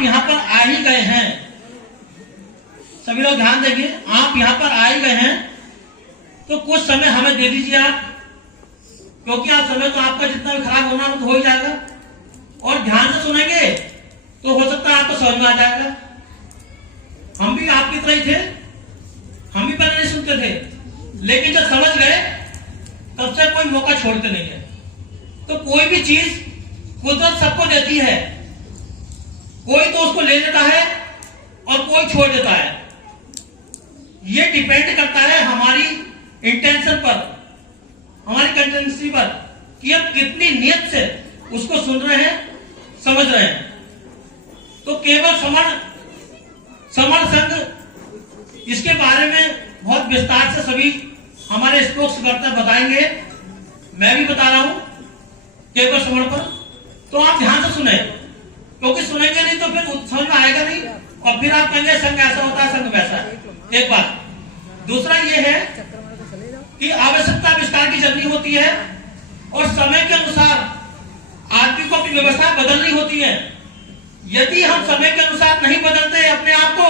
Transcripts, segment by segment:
आप यहाँ पर आ ही गए हैं, सभी लोग ध्यान देंगे, आप यहाँ पर आ ही गए हैं तो कुछ समय हमें दे दीजिए आप, क्योंकि आप समय तो आपका जितना भी खराब होना तो हो ही जाएगा, और ध्यान से सुनेंगे तो हो सकता है आपको समझ में आ जाएगा। हम भी आपकी तरह ही थे, हम भी पहले नहीं सुनते थे, लेकिन जब समझ गए तब से कोई मौका छोड़ते नहीं है। तो कोई भी चीज कुदरत सबको देती है, कोई तो उसको ले लेता है और कोई छोड़ देता है। ये डिपेंड करता है हमारी इंटेंशन पर, हमारी कंटेंसी पर, कि हम कितनी नियत से उसको सुन रहे हैं, समझ रहे हैं। तो केवल समण संघ, इसके बारे में बहुत विस्तार से सभी हमारे स्पोक्सकर्ता बताएंगे, मैं भी बता रहा हूं केवल समण पर। तो आप ध्यान से सुने, क्योंकि सुनेंगे नहीं तो फिर समझ में आएगा नहीं, और फिर आप कहेंगे संघ ऐसा होता है, संघ वैसा है। एक बात। दूसरा ये है कि आवश्यकता विस्तार की जर्नी होती है, और समय के अनुसार आदमी को अपनी व्यवस्था बदलनी होती है। यदि हम समय के अनुसार नहीं बदलते अपने आप को,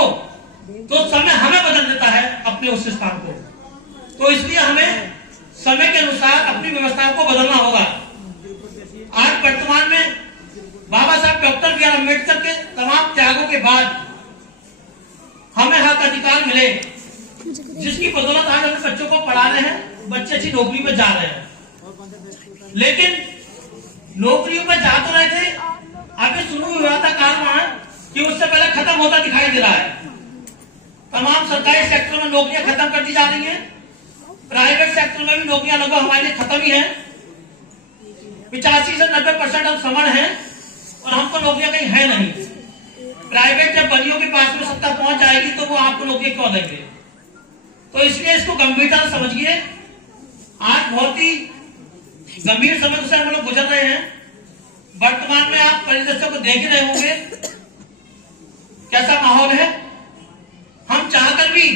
तो समय हमें बदल देता है अपने उस स्थान को। तो इसलिए हमें समय के अनुसार अपनी व्यवस्था को बदलना होगा। आज वर्तमान में बाबा साहब डॉक्टर बी आर अम्बेडकर के तमाम त्यागों के बाद हमें हक अधिकार मिले, जिसकी बदौलत आज अपने बच्चों को पढ़ा रहे हैं, बच्चे अच्छी नौकरी में जा रहे हैं। लेकिन नौकरियों में जा तो रहे थे, अभी शुरू हुआ था कारण कि उससे पहले खत्म होता दिखाई दे रहा है। तमाम सरकारी सेक्टर में नौकरियां खत्म कर दी जा रही हैं, प्राइवेट सेक्टर में भी नौकरियां लगभग हमारे लिए खत्म ही है। 85 से 90% हम समण हैं और हमको नौकरियां कहीं है नहीं। प्राइवेट जब बलियों के पास में सत्ता पहुंच जाएगी तो वो आपको नौकरी क्यों देंगे? तो इसलिए इसको गंभीरता से समझिए। आज बहुत ही गंभीर समय से हम लोग गुजर रहे हैं। वर्तमान में आप परिदृश्य को देख ही रहे होंगे, कैसा माहौल है। हम चाहकर भी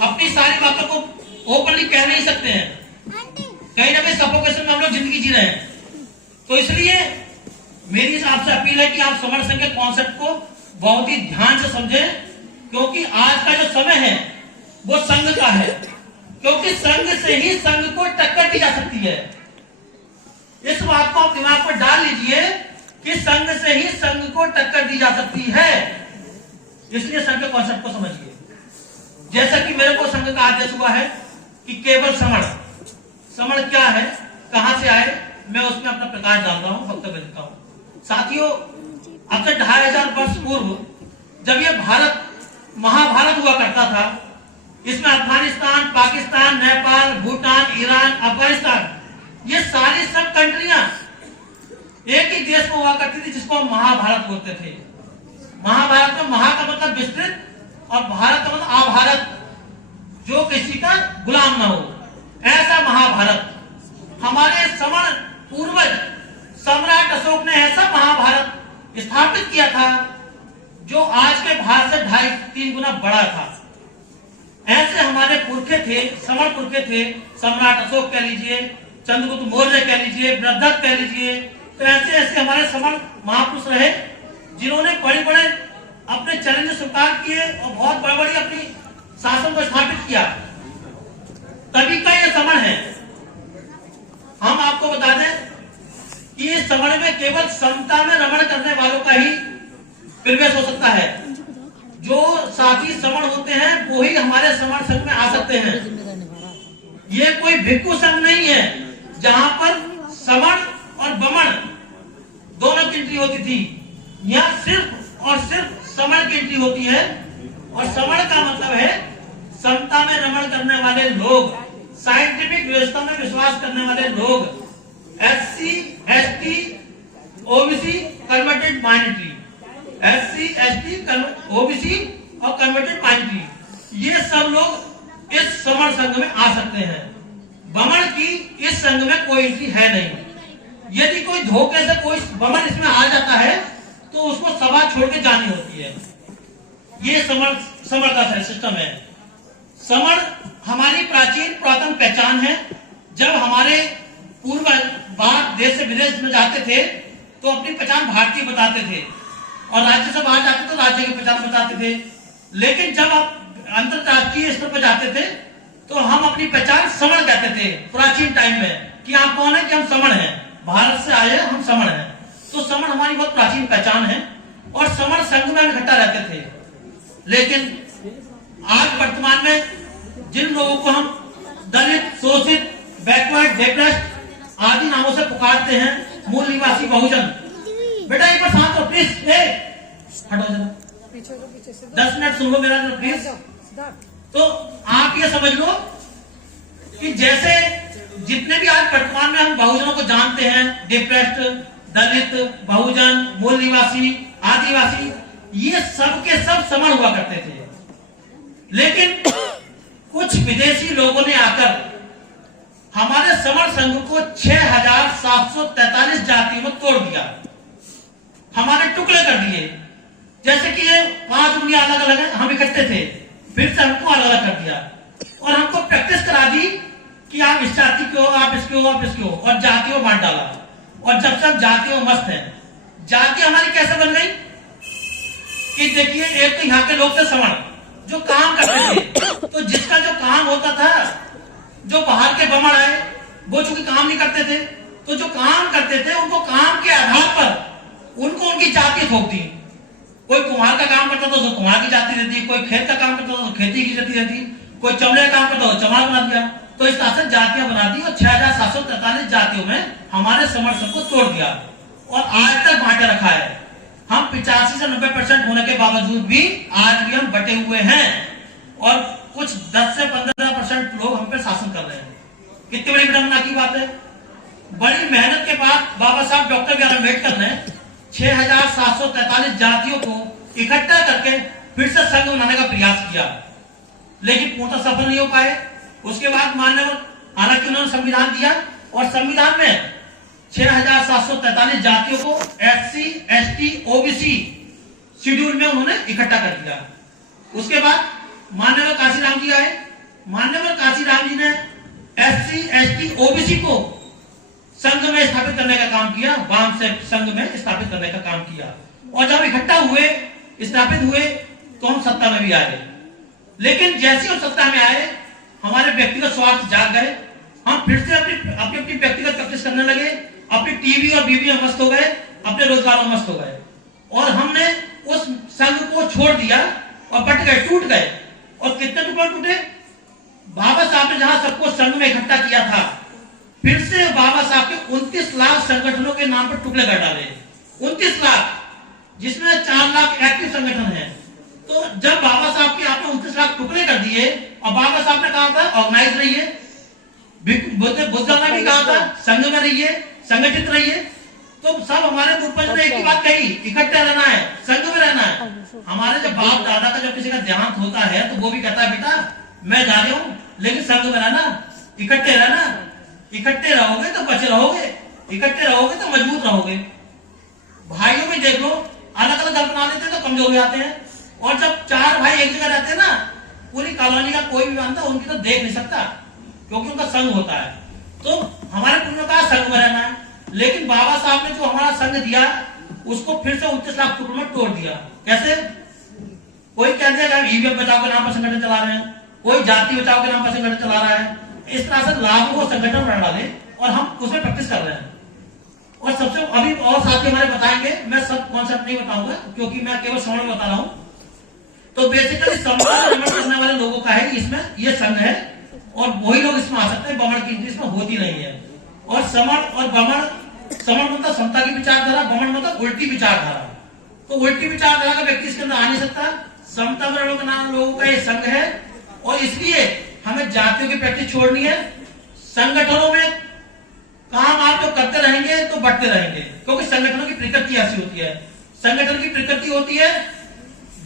अपनी सारी बातों को ओपनली कह नहीं सकते हैं, कहीं ना कहीं सफोकेशन में हम लोग जिंदगी जी रहे हैं। तो इसलिए मेरी आपसे अपील है कि आप समण संघ के कॉन्सेप्ट को बहुत ही ध्यान से समझें, क्योंकि आज का जो समय है वो संघ का है, क्योंकि संघ से ही संघ को टक्कर दी जा सकती है। इस बात को आप दिमाग पर डाल लीजिए कि संघ से ही संघ को टक्कर दी जा सकती है। इसलिए संघ के कॉन्सेप्ट को समझिए। जैसा कि मेरे को संघ का आदेश हुआ है कि केवल समण, समण क्या है, कहां से आए, मैं उसमें अपना प्रकाश डाल रहा हूं, वक्तव्य देता हूं। साथियों, अब से 2500 वर्ष पूर्व जब यह भारत महाभारत हुआ करता था, इसमें अफगानिस्तान, पाकिस्तान, नेपाल, भूटान, ईरान, अफगानिस्तान, ये सारी सब कंट्रियां एक ही देश में हुआ करती थी, जिसको हम महाभारत बोलते थे। महाभारत में महा का मतलब विस्तृत और भारत का मतलब आभारत, जो किसी का गुलाम ना हो, ऐसा महाभारत। हमारे समण पूर्वज सम्राट अशोक ने ऐसा महाभारत स्थापित किया था जो आज के भारत से 2.5-3 गुना बड़ा था। ऐसे हमारे पुरखे थे, समण पुरखे थे। सम्राट अशोक कह लीजिए, चंद्रगुप्त मौर्य कह लीजिए, बृहद्रथ कह लीजिए। तो ऐसे ऐसे हमारे समण महापुरुष रहे, जिन्होंने बड़े बड़े अपने चैलेंज स्वीकार किए और बहुत बड़ी बड़ी अपनी शासन को स्थापित किया। तभी का ये समण है। हम आपको बता दें कि इस समण में केवल समता में रमण करने वालों का ही प्रवेश हो सकता है। जो साथी समण होते हैं वो ही हमारे समण संघ में आ सकते हैं। ये कोई भिक्खु संघ नहीं है जहां पर समण और बमण दोनों की एंट्री होती थी। यहाँ सिर्फ और सिर्फ समण की एंट्री होती है, और समण का मतलब है समता में रमण करने वाले लोग, साइंटिफिक व्यवस्था में विश्वास करने वाले लोग, SC, ST, OBC, converted minority, SC, ST, OBC और कन्वर्टेड माइनॉरिटी, ये सब लोग इस समण संघ में आ सकते हैं। बमण की इस संघ में कोई एंट्री है नहीं। यदि कोई धोखे से कोई बमण इसमें आ जाता है तो उसको सभा छोड़ के जानी होती है। ये समण का सिस्टम है। समण हमारी प्राचीन पुरातन पहचान है। जब हमारे पूर्वज बाहर देश से विदेश में जाते थे तो अपनी पहचान भारतीय बताते थे, और राज्य से बाहर जाते तो राज्य की पहचान बताते थे। लेकिन जब आप अंतरराष्ट्रीय स्तर पर जाते थे तो हम अपनी पहचान समण कहते थे प्राचीन टाइम में, कि आप कौन है, कि हम समण हैं, भारत से आए हम समण हैं। तो समण हमारी बहुत प्राचीन पहचान है और समण संघ में हम इकट्ठा रहते थे। लेकिन आज वर्तमान में जिन लोगों को हम दलित, शोषित, बैकवर्ड, डिप्रेस्ड आदि नामों से पुकारते हैं, मूल निवासी बहुजन, बेटा एक बार शांत हो प्लीज, हटो जरा, 10 मिनट सुन लो मेरा प्लीज। तो आप ये समझ लो कि जैसे जितने भी आज वर्तमान में हम बहुजनों को जानते हैं, डिप्रेस्ड, दलित, बहुजन, मूल निवासी, आदिवासी, ये सब के सब समण हुआ करते थे। लेकिन कुछ विदेशी लोगों ने आकर हमारे समण संघ को 6743 जातियों में तोड़ दिया, हमारे टुकड़े कर दिए। जैसे कि ये 5 दुनिया अलग अलग है, हम इकट्ठे थे, फिर से हमको अलग अलग कर दिया और हमको प्रैक्टिस करा दी कि आप इस जाति के हो, आप इसके हो, आप इसके हो, और जातियों बांट डाला। और जब तक जातियों मस्त है, जाति हमारी कैसे बन गई कि देखिए, एक तो यहाँ के लोग थे समण जो काम करते थे, तो जिसका जो काम होता था, जो बाहर के बमण आए वो चूंकि काम नहीं करते थे, तो जो काम करते थे उनको काम के आधार पर उनको उनकी जाति थोप दी। कोई कुम्हार का काम करता था तो कुम्हार की जाति रहती, कोई खेत का काम करता था तो खेती की जाति रहती, कोई चमड़े का काम करता तो चमड़ा बना दिया। तो इस तरह से जातियां बना दी और 6743 जातियों में हमारे समण संघ को तोड़ दिया और आज तक बांटे रखा है। हम 85 से 90% होने के बावजूद भी आज भी हम बटे हुए हैं और कुछ 10 से 15% लोग हम पे शासन कर रहे हैं। कितनी बड़ी विडंबना की बात है। बड़ी मेहनत के बाद बाबा साहब डॉक्टर बी आर अम्बेडकर ने 6743 जातियों को इकट्ठा करके फिर से संघ बनाने का प्रयास किया, लेकिन पूर्णतः सफल नहीं हो पाए। उसके बाद मान्यवर, हालांकि उन्होंने संविधान दिया और संविधान में 6743 जातियों को SC, ST, OBC शेड्यूल में उन्होंने इकट्ठा कर दिया। उसके बाद मान्यवर काशीराम जी आए। मान्यवर काशीराम जी ने SC, ST, OBC को संघ में स्थापित करने का काम किया, वाम से संघ में स्थापित करने का काम किया। और जब इकट्ठा हुए, स्थापित हुए, तो हम सत्ता में भी आए। लेकिन जैसे हम सत्ता में आए, हमारे व्यक्तिगत स्वार्थ जाग गए। हम फिर से अपनी व्यक्तिगत प्रैक्टिस करने लगे, अपनी टीवी और बीवी में मस्त हो गए, अपने रोजगार में मस्त हो गए और हमने उस संघ को छोड़ दिया और बट गए, टूट गए। और कितने टुकड़े टूटे? बाबा साहब ने जहां सबको संघ में इकट्ठा किया था, फिर से बाबा साहब के 29 लाख संगठनों के नाम पर टुकड़े कर डाले। 29 लाख, जिसमें 4 लाख एक्टिव संगठन है। तो जब बाबा साहब के आपने 29 लाख टुकड़े कर दिए और बाबा साहब ने कहा था ऑर्गेनाइज रहिए, बुद्ध ने भी कहा था संघ में रहिए, संगठित रहिए, तो सब हमारे पूर्वज ने एक ही बात कही, इकट्ठे रहना है, संघ में रहना है। हमारे जब बाप दादा का जब किसी का देहांत होता है तो वो भी कहता है बेटा मैं जा रहा हूं, लेकिन संघ में रहना, इकट्ठे रहना। इकट्ठे रहोगे तो बचे रहोगे, इकट्ठे रहोगे तो मजबूत रहोगे। भाइयों में देख लो, अलग अलग घर बना लेते तो कमजोर हो जाते हैं। और जब 4 भाई एक जगह रहते हैं ना, पूरी कॉलोनी का कोई भी बनता उनकी तो देख नहीं सकता, क्योंकि उनका संघ होता है। तो हमारे पूर्वजों का संघ में रहना है, लेकिन बाबा साहब ने जो हमारा संघ दिया उसको फिर से 29 लाख टुकड़ों में तोड़ दिया। कैसे? कोई कहते हैं ईवीएम बचाओ के नाम पर संगठन चला रहे हैं, कोई जाति बचाओ के नाम पर संगठन चला रहा है। इस तरह से लाखों को संगठन बना डाले और हम उसमें प्रैक्टिस कर रहे हैं। और सबसे अभी और साथी हमारे बताएंगे, मैं सब कॉन्सेप्ट नहीं बताऊंगा क्योंकि मैं केवल समझ बता रहा हूं। तो बेसिकली समाज करने वाले लोगों का है इसमें, ये संघ है और वही लोग इसमें आ सकते हैं। बमण की इसमें होती नहीं है। और समण और बमण, समण मतलब समता की विचारधारा, बमण मतलब उल्टी विचारधारा। तो उल्टी विचारधारा का व्यक्ति इसके अंदर आ नहीं सकता। समता में लोगों का ये संघ है और इसलिए हमें जातियों की प्रैक्टिस छोड़नी है। संगठनों में काम आप जो करते रहेंगे तो बढ़ते रहेंगे, क्योंकि संगठनों की प्रकृति ऐसी होती है। संगठन की प्रकृति होती है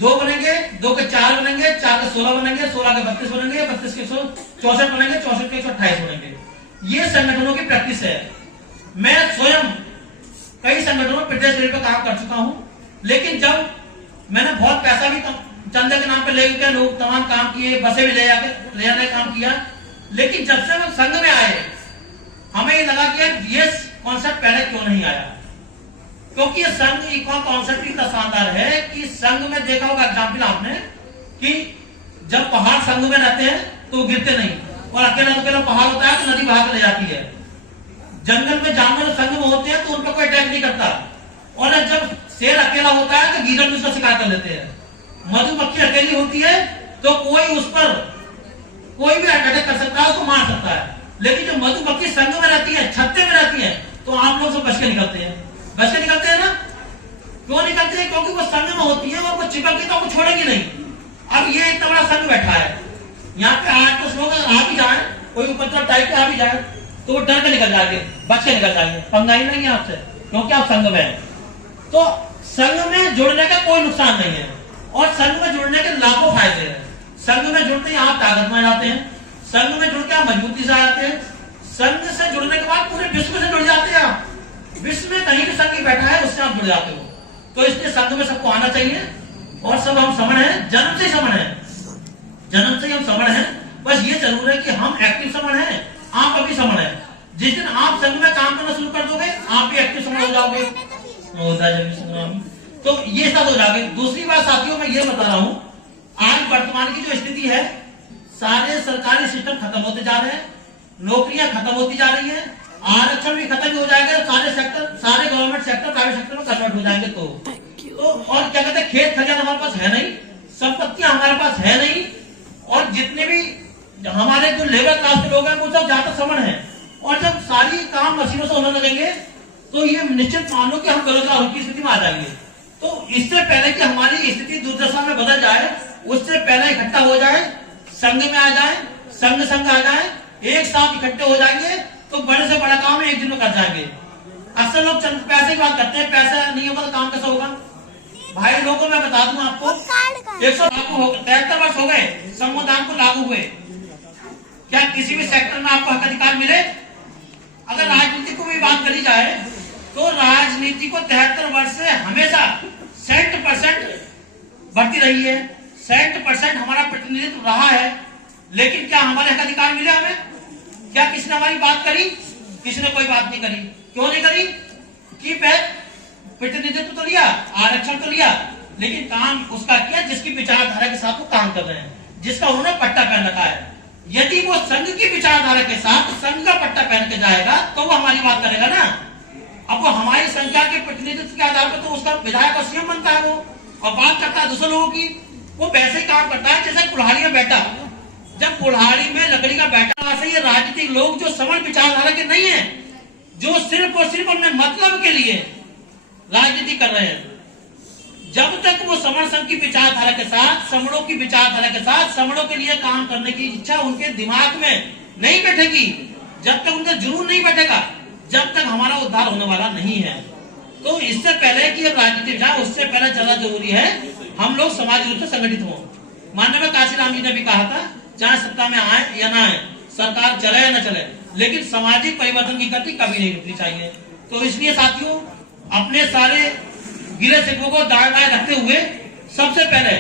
2 बनेंगे, 2 के 4 बनेंगे, 4 के 16 बनेंगे, 16 के 32 बनेंगे, 32 के 164 बनेंगे, 64 के 128 बनेंगे। ये संगठनों की प्रैक्टिस है। मैं स्वयं कई संगठनों में प्रदेश लेवल पर काम कर चुका हूं, लेकिन जब मैंने बहुत पैसा भी चंदे के नाम पे लेकर लोग तमाम काम किए, बसें भी ले आने काम किया, लेकिन जब से हम संघ में आए हमें ये लगा कि ये कॉन्सेप्ट पहले क्यों नहीं आया। क्योंकि ये संघ का कॉन्सेप्ट इतना शानदार है कि संघ में देखा होगा एग्जाम्पल आपने कि जब पहाड़ संघ में रहते हैं तो गिरते नहीं, और अकेला अकेला पहाड़ होता है तो नदी बहा ले जाती है। जंगल में जानवर संघ में होते हैं तो उन पर कोई अटैक नहीं करता, और जब शेर अकेला होता है तो गीदड़ भी उसका शिकार कर लेते हैं। मधुमक्खी अकेली होती है तो कोई उस पर कोई भी अटैक कर सकता है, उसको मार सकता है। लेकिन जब मधुमक्खी संघ में रहती है, छत्ते में रहती है, तो आप लोग सब बच के निकलते हैं। बच के निकलते हैं ना, क्यों निकलते हैं? क्योंकि वो संघ में होती है और वो चिपक गई तो आपको छोड़ेगी नहीं। अब ये इतना बड़ा संघ बैठा है, यहाँ पे 8-10 लोग आ भी जाए, कोई उपद्रव टाइप के आ भी जाए तो वो डर के निकल जाएंगे, बच के निकल जाएंगे, पंगा ही नहीं है आपसे, क्योंकि आप संघ में हैं। तो संघ में जुड़ने का कोई नुकसान नहीं है, और संघ में जुड़ने के लाखों फायदे हैं। संघ में जुड़ते ही आप ताकत में जाते हैं, संघ में जुड़ के आप मजबूती से आते हैं, संघ से जुड़ने के बाद पूरे विश्व से जुड़ जाते हैं। आप विश्व में कहीं भी संघ बैठा है उससे आप जुड़ जाते हो। तो इसलिए संघ में सबको आना चाहिए, और सब हम समण हैं, जन्म से समण हैं, जन्म से हम समण हैं। बस ये जरूर है कि हम एक्टिव समण हैं, आप अभी समण हैं। जिस दिन आप संघ में काम करना शुरू कर दोगे आप भी एक्टिव समण हो जाओगे, तो ये सब हो जाएगा। दूसरी बात साथियों मैं ये बता रहा हूं, आज वर्तमान की जो स्थिति है, सारे सरकारी सिस्टम खत्म होते जा रहे हैं, नौकरियां खत्म होती जा रही है, आरक्षण भी खत्म हो जाएगा, सारे सेक्टर, सारे गवर्नमेंट सेक्टर प्राइवेट सेक्टर में कन्वर्ट हो जाएंगे। तो और क्या कहते हैं, खेत खलियान हमारे पास है नहीं, संपत्तियां हमारे पास है नहीं, और जितने भी हमारे जो लेबर क्लास के लोग हैं वो सब ज्यादा समण है। और जब सारी काम मशीनों से होने लगेंगे तो ये निश्चित मान लो कि हम बेरोजगार की स्थिति में आ जाएंगे। तो इससे पहले कि हमारी स्थिति दुर्दशा में बदल जाए, उससे पहले इकट्ठा हो जाए, संघ में आ जाए, संघ आ जाए, एक साथ इकट्ठे हो जाएंगे तो बड़े से बड़ा काम एक दिन में कर जाएंगे। अक्सर लोग पैसे की बात करते हैं, पैसा नहीं होगा तो काम कैसा होगा? भाई लोगों मैं बता दूं आपको, 173 वर्ष हो गए संविधान को लागू हुए, क्या किसी भी सेक्टर में आपको हक अधिकार मिले? अगर राजनीति को भी बात करी जाए तो राजनीति को 73 वर्ष से हमेशा 60% बढ़ती रही है, 60% हमारा प्रतिनिधित्व रहा है, लेकिन क्या हमारे हक अधिकार मिले हमें? क्या किसी ने हमारी बात करी? किसी ने कोई बात नहीं करी। क्यों नहीं करी? कि प्रतिनिधित्व तो लिया, आरक्षण तो लिया, लेकिन काम उसका किया जिसकी विचारधारा के साथ वो काम कर रहे हैं, जिसका उन्होंने पट्टा पहन रखा है। यदि वो संघ की विचारधारा के साथ संघ का पट्टा पहन के जाएगा तो वो हमारी बात करेगा ना। अब वो हमारी संख्या के प्रतिनिधित्व के आधार पर तो उसका विधायक और सीएम बनता है वो, और बात करता है दूसरे लोगों की। वो वैसे ही काम करता है जैसे कुल्हाड़ी में बैठा, जब कुल्हाड़ी में लकड़ी का बैठा से ये राजनीतिक लोग जो समण विचारधारा के नहीं है, जो सिर्फ और सिर्फ अपने मतलब के लिए राजनीति कर रहे हैं, जब तक वो समण संघ की विचारधारा के साथ, समणों की विचारधारा के साथ, समणों के लिए काम करने की इच्छा उनके दिमाग में नहीं बैठेगी, जब तक उनका जुनून नहीं बैठेगा, जब तक हमारा उद्धार होने वाला नहीं है। तो इससे पहले कि राजनीति जाए, उससे पहले ज्यादा जरूरी है हम लोग सामाजिक रूप से संगठित हों। माननीय काशीराम जी ने भी कहा था, चाहे सत्ता में आए या ना आए, सरकार चले या न चले, लेकिन सामाजिक परिवर्तन की गति कभी नहीं रुकनी चाहिए। तो इसलिए साथियों, अपने सारे गिले शिकवों को दाएं बाएं रखते हुए सबसे पहले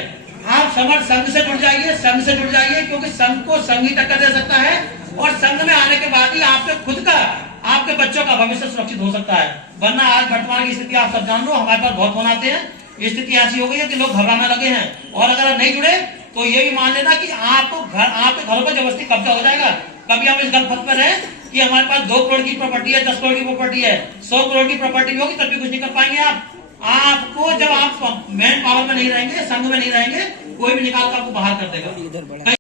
आप समण संघ से जुड़ जाइए, संघ से जुड़ जाइए, क्योंकि संघ को संघ ही टक्कर दे सकता है, और संघ में आने के बाद ही आपके खुद का, आपके बच्चों का भविष्य सुरक्षित हो सकता है। वरना आज वर्तमान की स्थिति आप सब जान लो, हमारे पास बहुत फोन आते हैं, स्थिति ऐसी हो गई है कि लोग घबराने लगे हैं, और अगर नहीं जुड़े तो ये भी मान लेना कि आपको आपके घरों पर जबरदस्ती कब्जा हो जाएगा। कभी आप इस गलत में रहे कि हमारे पास 2 करोड़ की प्रॉपर्टी है, 10 करोड़ की प्रॉपर्टी है, 100 करोड़ की प्रॉपर्टी भी होगी, तब भी कुछ नहीं कर पाएंगे आपको जब आप मैन पावर में नहीं रहेंगे, संघ में नहीं रहेंगे, कोई भी निकाल कर आपको बाहर कर देगा।